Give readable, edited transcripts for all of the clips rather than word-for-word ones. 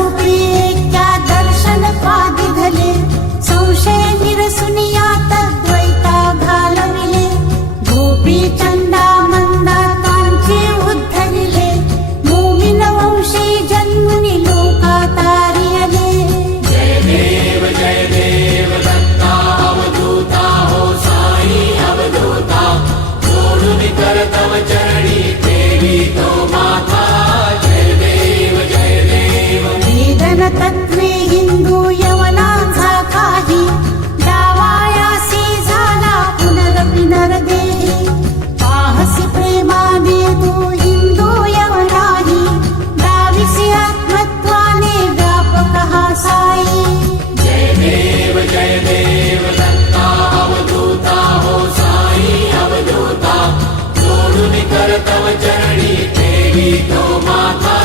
स्वरूपी क्या दर्शन पादिघले संशय निरसुनिया तद्वैता घालविले गोपी चंदा मंदा कांची उद्धरिले मोमिन वंशी जन्मुनी लोका तारियले जय देव दत्ता अवधूता हो साई अवधूता जोडून कर तव चरणी देवी तो माता जय देव वेदन तत्वे हिंदू यवनांचा काही डावायासी झाला पुनरपि नरदेही पाहसी प्रेमाने तू हिंदू यवनाही डाविसी आत्मत्वाने व्यापक हा साई जय देव दत्ता अवधूता हो साई अवधूता जोडून कर तव चरणी देवी तो माता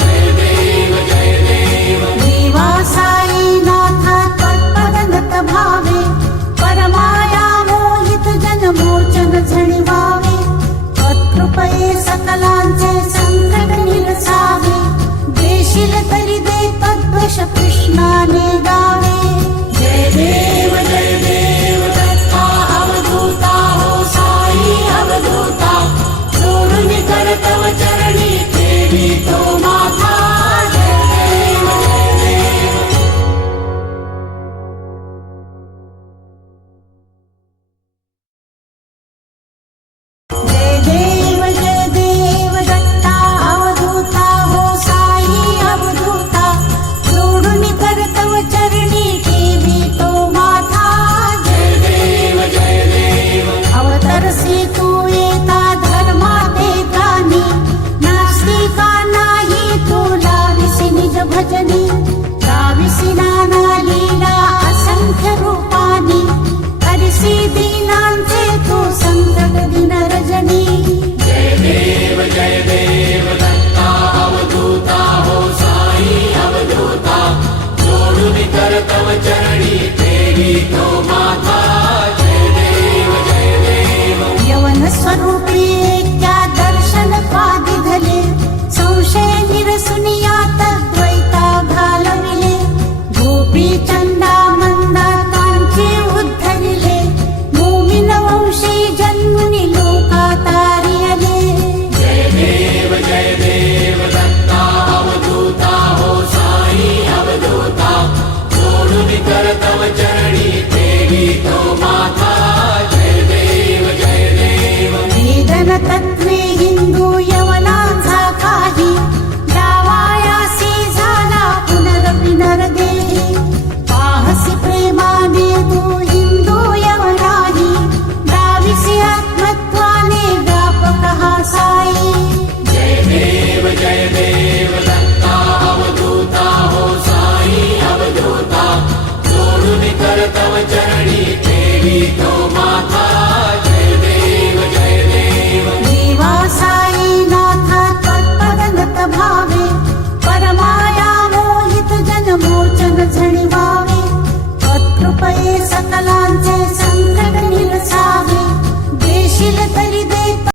जय देव देवा साई नाथा तत्पदनत भावे परमाया मोहित जन मोचन झणिवावे तत्कृपये सकलांचे संकट निरसावे देशील तरी दे तद्वश कृष्णाने गावे जय देव दत्ता अवधूता हो साई अवधूता जोडून कर तव चरणी देवी तो माता जय देव जय देव दत्ता अवधूता हो साई अवधूता जोडून कर तव चरणी देवी तो माता जय देव अवतरसी तू येता धर्माते गाणी नास्तिका नाही तू लाविसी निज भजनी लाविसी नाना लीला असंख्य रूपानी करसी दीनांचे तू संकट दिन रजनी जय देव दत्ता अवधूता हो साई अवधूता जोडून कर तव चरणी देवी तो माता जय देव यवन स्वरूपी